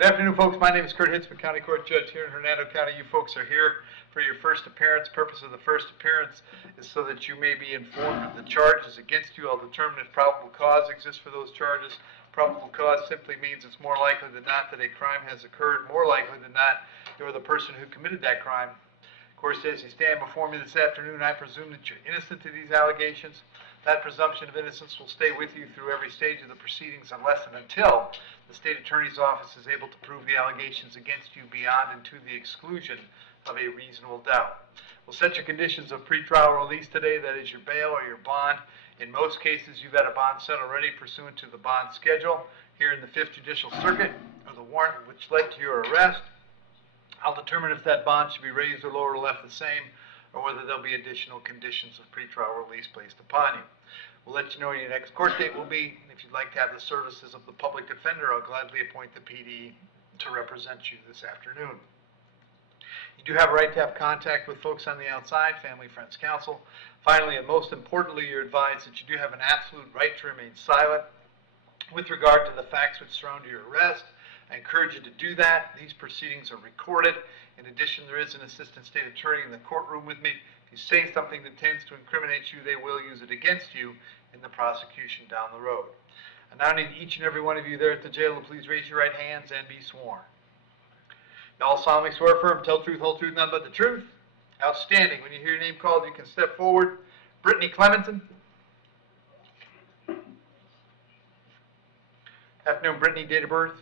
Good afternoon, folks. My name is Kurt Hitzemann, County Court Judge here in Hernando County. You folks are here for your first appearance. Purpose of the first appearance is so that you may be informed of the charges against you. I'll determine if probable cause exists for those charges. Probable cause simply means it's more likely than not that a crime has occurred. More likely than not, you're the person who committed that crime. Of course, as you stand before me this afternoon, I presume that you're innocent of these allegations. That presumption of innocence will stay with you through every stage of the proceedings unless and until the state attorney's office is able to prove the allegations against you beyond and to the exclusion of a reasonable doubt. We'll set your conditions of pretrial release today, that is your bail or your bond. In most cases, you've had a bond set already pursuant to the bond schedule here in the 5th Judicial Circuit, or the warrant which led to your arrest. I'll determine if that bond should be raised or lowered or left the same, or whether there'll be additional conditions of pretrial release placed upon you. We'll let you know when your next court date will be. If you'd like to have the services of the public defender, I'll gladly appoint the PD to represent you this afternoon. You do have a right to have contact with folks on the outside, family, friends, counsel. Finally, and most importantly, you're advised that you do have an absolute right to remain silent with regard to the facts which surround your arrest. I encourage you to do that. These proceedings are recorded. In addition, there is an assistant state attorney in the courtroom with me. If you say something that tends to incriminate you, they will use it against you in the prosecution down the road. I now need each and every one of you there at the jail to please raise your right hands and be sworn. You all solemnly swear affirm, tell truth, whole truth, none but the truth. Outstanding. When you hear your name called, you can step forward. Brittany Clemenson. Afternoon, Brittany, date of birth?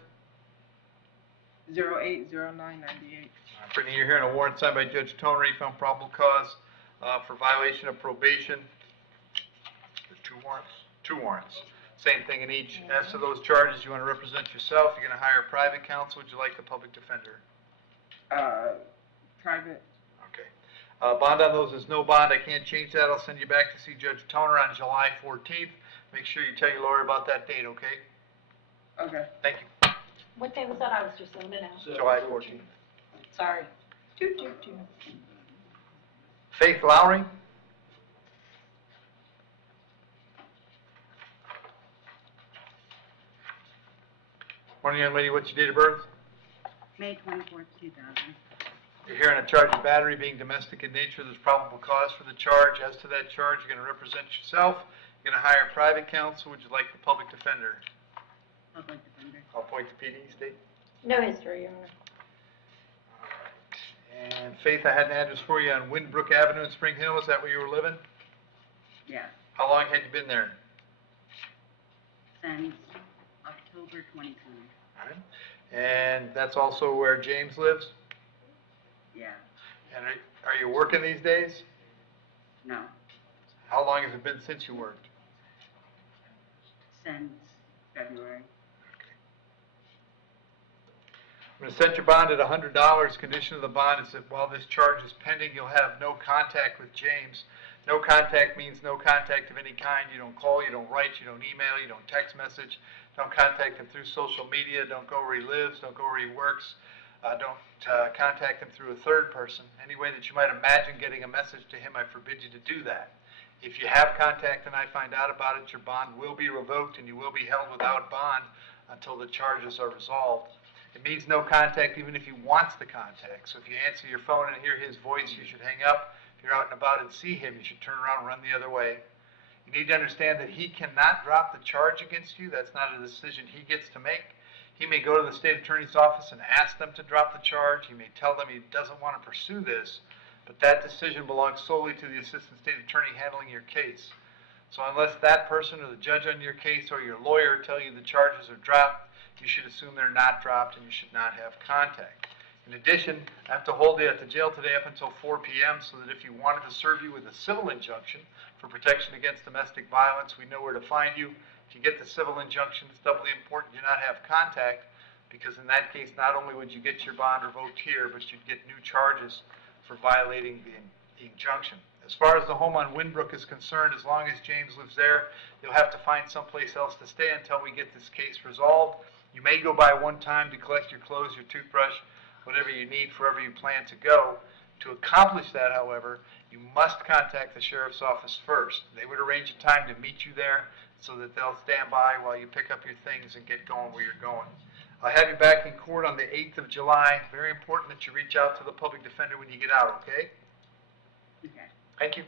08/09/98. Brittany, you're here on a warrant signed by Judge Toner. He found probable cause for violation of probation. There's two warrants? Two warrants. Same thing in each. As to those charges, you want to represent yourself. You're going to hire a private counsel. Would you like the public defender? Private. Okay. Bond on those is no bond. I can't change that. I'll send you back to see Judge Toner on July 14th. Make sure you tell your lawyer about that date, okay? Okay. Thank you. What day was that? I was just zooming out. July 14th. Sorry. Faith Lowry. Morning, young lady. What's your date of birth? May 24th, 2000. You're here on a charge of battery being domestic in nature. There's probable cause for the charge. As to that charge, you're going to represent yourself. You're going to hire private counsel. Would you like the public defender? Public defender. I'll appoint the PD, state. No history, Your Honor. All right. And Faith, I had an address for you on Windbrook Avenue in Spring Hill. Is that where you were living? Yeah. How long had you been there? Since October 2020. All right. And that's also where James lives? Yeah. And are you working these days? No. How long has it been since you worked? Since February. I'm going to set your bond at $100. Condition of the bond is that while this charge is pending, you'll have no contact with James. No contact means no contact of any kind. You don't call, you don't write, you don't email, you don't text message. Don't contact him through social media. Don't go where he lives. Don't go where he works. Don't contact him through a third person. Any way that you might imagine getting a message to him, I forbid you to do that. If you have contact and I find out about it, your bond will be revoked and you will be held without bond until the charges are resolved. It means no contact even if he wants the contact. So if you answer your phone and hear his voice, you should hang up. If you're out and about and see him, you should turn around and run the other way. You need to understand that he cannot drop the charge against you. That's not a decision he gets to make. He may go to the state attorney's office and ask them to drop the charge. He may tell them he doesn't want to pursue this, but that decision belongs solely to the assistant state attorney handling your case. So unless that person or the judge on your case or your lawyer tell you the charges are dropped, you should assume they're not dropped and you should not have contact. In addition, I have to hold you at the jail today up until 4 p.m. so that if you wanted to serve you with a civil injunction for protection against domestic violence, we know where to find you. If you get the civil injunction, it's doubly important you not have contact, because in that case, not only would you get your bond revoked here, but you'd get new charges for violating the injunction. As far as the home on Windbrook is concerned, as long as James lives there, you'll have to find someplace else to stay until we get this case resolved. You may go by one time to collect your clothes, your toothbrush, whatever you need for wherever you plan to go. To accomplish that, however, you must contact the sheriff's office first. They would arrange a time to meet you there so that they'll stand by while you pick up your things and get going where you're going. I'll have you back in court on the 8th of July. Very important that you reach out to the public defender when you get out, okay? Okay. Thank you.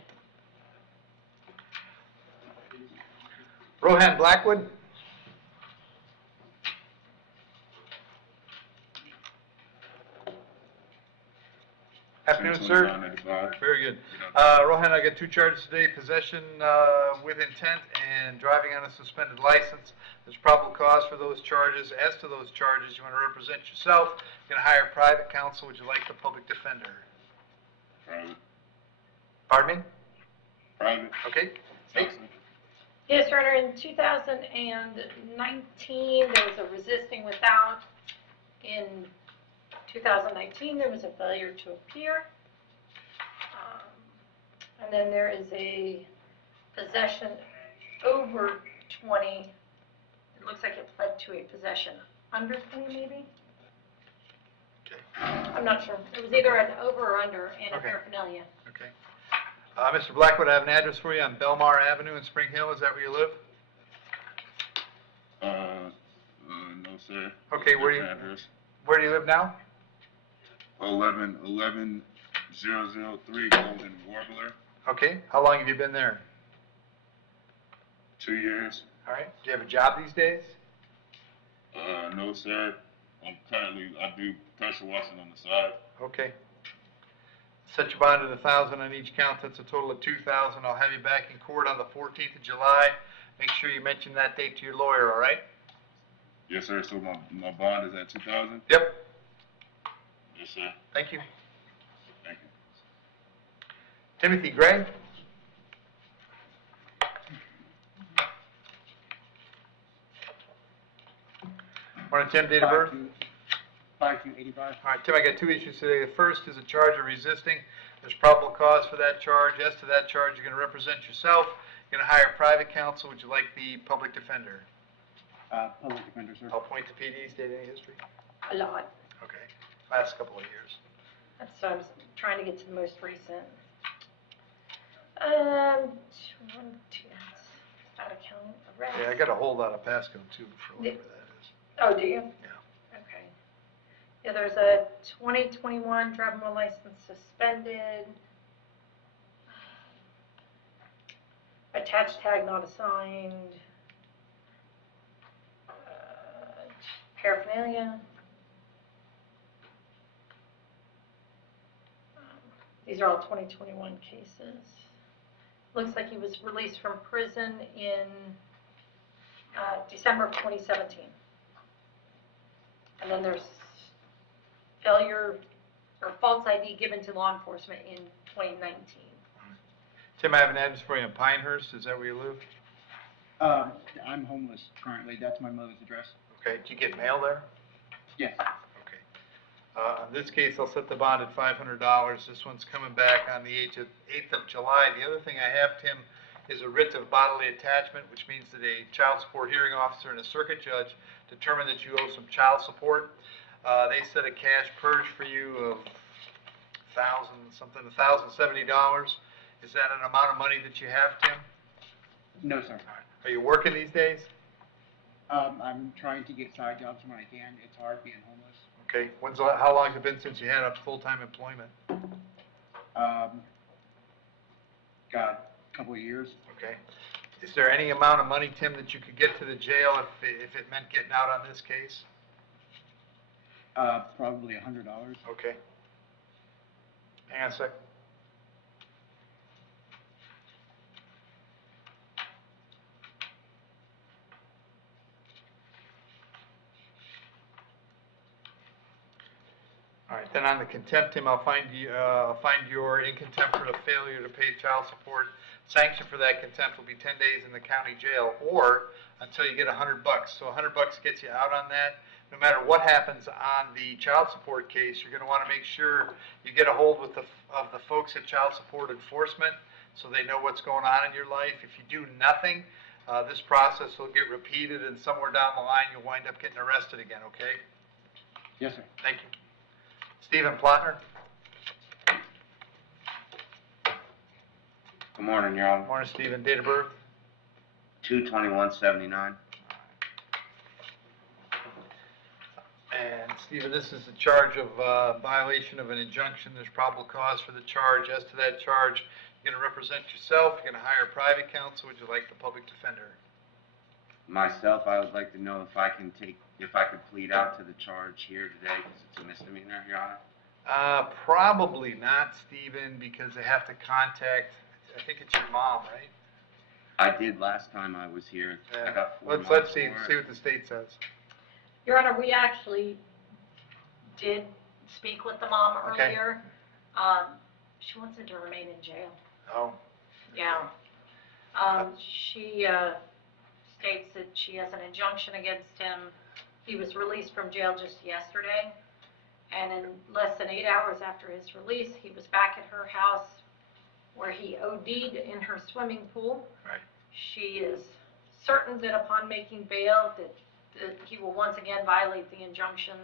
Rohan Blackwood? Afternoon, sir. 10/29/85. Very good. Rohan, I got 2 charges today, possession with intent and driving on a suspended license. There's probable cause for those charges. As to those charges, you want to represent yourself. You're going to hire private counsel. Would you like the public defender? Private. Pardon me? Private. Okay. Thanks. Yes, Your Honor, in 2019, there was a resisting without. In 2019, there was a failure to appear. And then there is a possession over 20. It looks like it pled to a possession under 20, maybe? Okay. I'm not sure. It was either an over or under and a Okay. paraphernalia. Okay. Mr. Blackwood, I have an address for you on Belmar Avenue in Spring Hill. Is that where you live? No, sir. Okay, where do you- Address. Where do you live now? 11003 Golden Warbler. Okay. How long have you been there? 2 years. All right. Do you have a job these days? No, sir. I do pressure washing on the side. Okay. Set your bond at $1,000 on each count. That's a total of $2,000. I'll have you back in court on the 14th of July. Make sure you mention that date to your lawyer, all right? Yes, sir. So my bond is at 2,000. Yep. Yes, sir. Thank you. Thank you. Timothy Gray? Morning, Tim. Date of birth? 5285. All right, Tim, I got 2 issues today. The first is a charge of resisting. There's probable cause for that charge. As to that charge, you're going to represent yourself. You're going to hire private counsel. Would you like the public defender? Public defender, sir. I'll point to PD. State any history? A lot. Okay. Last couple of years. That's so I'm trying to get to the most recent. Out of county arrest. Yeah, I got a whole lot of Pasco too for whatever that is. Oh, do you? Yeah. Okay. Yeah, there's a 2021 driving while license suspended. Attached tag not assigned. Paraphernalia. These are all 2021 cases. Looks like he was released from prison in December of 2017. And then there's failure or false ID given to law enforcement in 2019. Tim, I have an address for you in Pinehurst. Is that where you live? I'm homeless currently. That's my mother's address. Okay. Did you get mail there? Yes. Okay. In this case, I'll set the bond at $500. This one's coming back on the 8th of July. The other thing I have, Tim, is a writ of bodily attachment, which means that a child support hearing officer and a circuit judge determine that you owe some child support. They set a cash purge for you of $1,070. Is that an amount of money that you have, Tim? No, sir. Are you working these days? I'm trying to get side jobs when I can. It's hard being homeless. Okay. How long has it been since you had a full-time employment? Got a couple of years. Okay. Is there any amount of money, Tim, that you could get to the jail if it meant getting out on this case? Probably $100. Okay. Hang on a sec. All right, then on the contempt, Tim, I'll find you're in contempt for the failure to pay child support. Sanction for that contempt will be 10 days in the county jail, or until you get $100. So $100 gets you out on that. No matter what happens on the child support case, you're going to want to make sure you get a hold of the folks at Child Support Enforcement, so they know what's going on in your life. If you do nothing, this process will get repeated, and somewhere down the line, you'll wind up getting arrested again. Okay? Yes, sir. Thank you. Stephen Plotner. Good morning, Your Honor. Morning, Stephen. Date of birth? 2/21/79. And Stephen, this is the charge of violation of an injunction. There's probable cause for the charge. As to that charge, you're going to represent yourself, you're going to hire a private counsel, would you like the public defender? Myself, I would like to know if I could plead out to the charge here today, because it's a misdemeanor, Your Honor. Probably not, Stephen, because they have to contact, I think it's your mom, right? I did last time I was here. I got 4 months Let's see for it. what the state says. Your Honor, we actually did speak with the mom Okay. earlier. She wants him to remain in jail. Oh, Yeah. She states that she has an injunction against him. He was released from jail just yesterday, and in less than 8 hours after his release, he was back at her house where he OD'd in her swimming pool. right. She is certain that upon making bail, that he will once again violate the injunction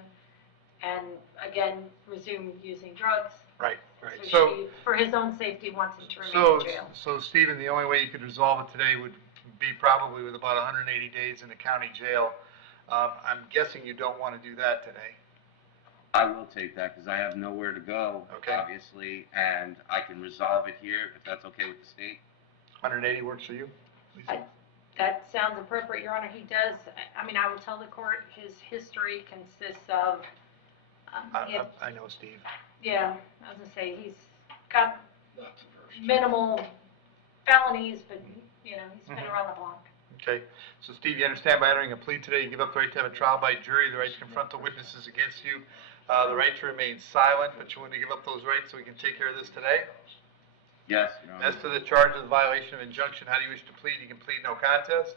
and again resume using drugs. Right, right. So she, for his own safety, wants him to remain in jail. So Stephen, the only way you could resolve it today would be probably with about 180 days in the county jail. I'm guessing you don't want to do that today. I will take that, because I have nowhere to go, Okay. obviously, and I can resolve it here, if that's okay with the state. 180 works for you? Lisa? That sounds appropriate, Your Honor. He does, I mean, I will tell the court his history consists of, I know Steve. yeah, I was gonna say, he's got minimal felonies, but, you know, he's been around the block. Okay, so Steve, you understand by entering a plea today, you give up the right to have a trial by jury, the right to confront the witnesses against you, the right to remain silent, but you want to give up those rights so we can take care of this today? Yes, Your Honor. As to the charge of violation of injunction, how do you wish to plead? You can plead no contest.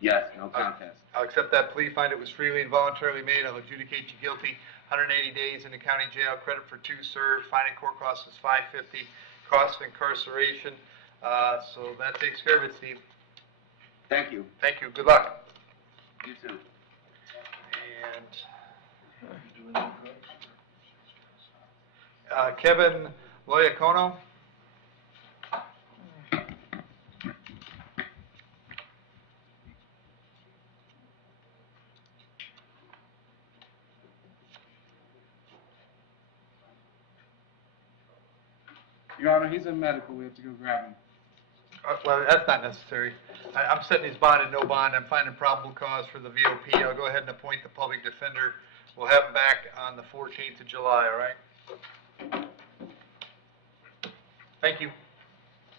Yes, no contest. I'll accept that plea, find it was freely and voluntarily made, I'll adjudicate you guilty, 180 days in the county jail, credit for 2 served, fine and court costs is $550, cost of incarceration, so that takes care of it, Steve. Thank you. Thank you, good luck. You too. And Kevin Loyacono. Your Honor, he's in medical, we have to go grab him. Well, that's not necessary. I'm setting his bond at no bond. I'm finding probable cause for the VOP. I'll go ahead and appoint the public defender. We'll have him back on the 14th of July, all right? Thank you.